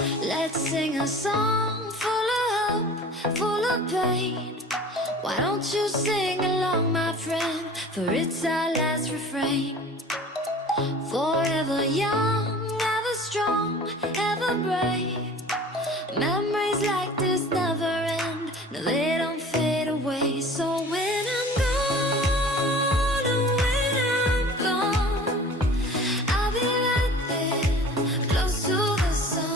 Let's sing a song full of hope, full of pain. Why don't you sing along, my friend? For it's our last refrain. Forever young, ever strong, ever brave. Memories like this never end. No, they don't fade away. So when I'm gone, oh, when I'm gone, I'll be right there, close to the sun.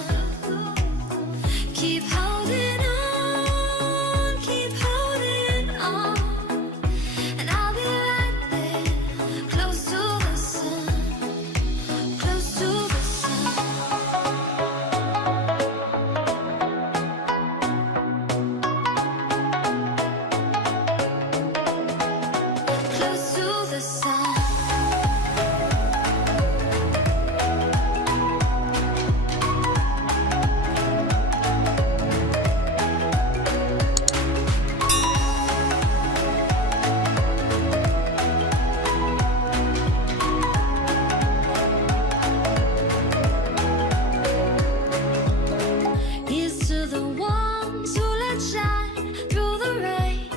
Keep holding on, keep holding on. And I'll be right there, close to the sun, close to the sun. Close to the sun. Here's to the ones who let shine through the rain,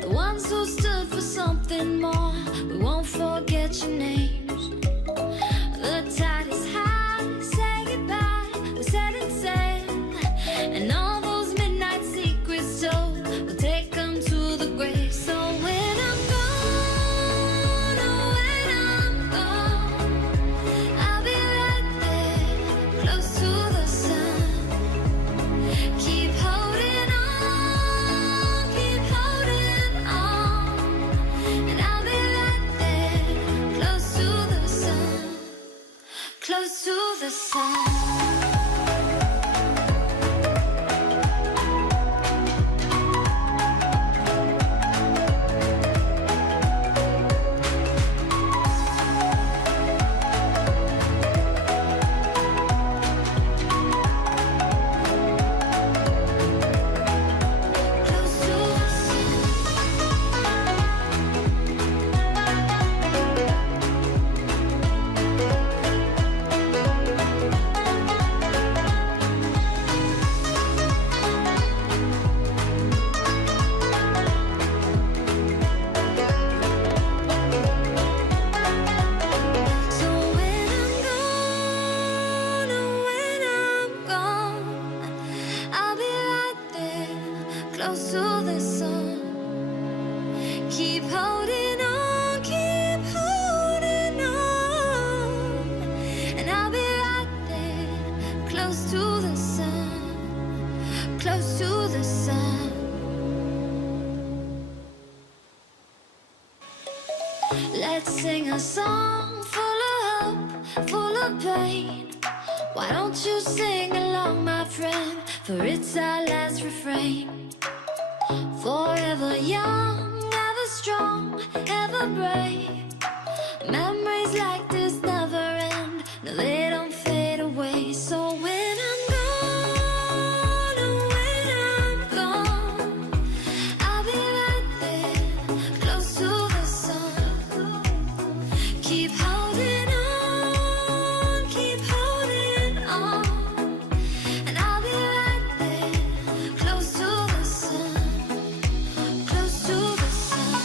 the ones who stood for something more. We won't forget your names. The tide is high, say goodbye, we set it sail, and all those midnight secrets told, we'll take them to the grave. So when I'm gone, oh, when I'm gone, I'll be right there, close to the sun. Keep holding on, keep holding on. And I'll be right there, close to the sun, close to the sun. Close to the sun. So when I'm gone, oh, when I'm gone, I'll be right there, close to the sun. Keep holding on, keep holding on. And I'll be right there, close to the sun, close to the sun. Let's sing a song full of hope, full of pain. Why don't you sing along, my friend? For it's our last refrain. Forever young, ever strong, ever brave. Memories like this never end. No, they don't fade away. So when I'm gone, oh, when I'm gone, I'll be right there, close to the sun. Keep holding on, keep holding on. And I'll be right there, close to the sun, close to the sun.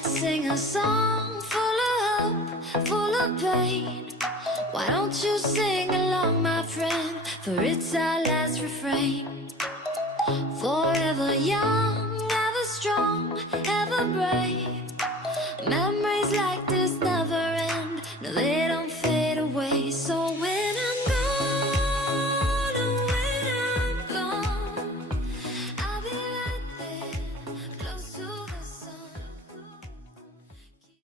Let's sing a song full of hope, full of pain. Why don't you sing along, my friend? For it's our last refrain. Forever young, ever strong, ever brave. Memories like the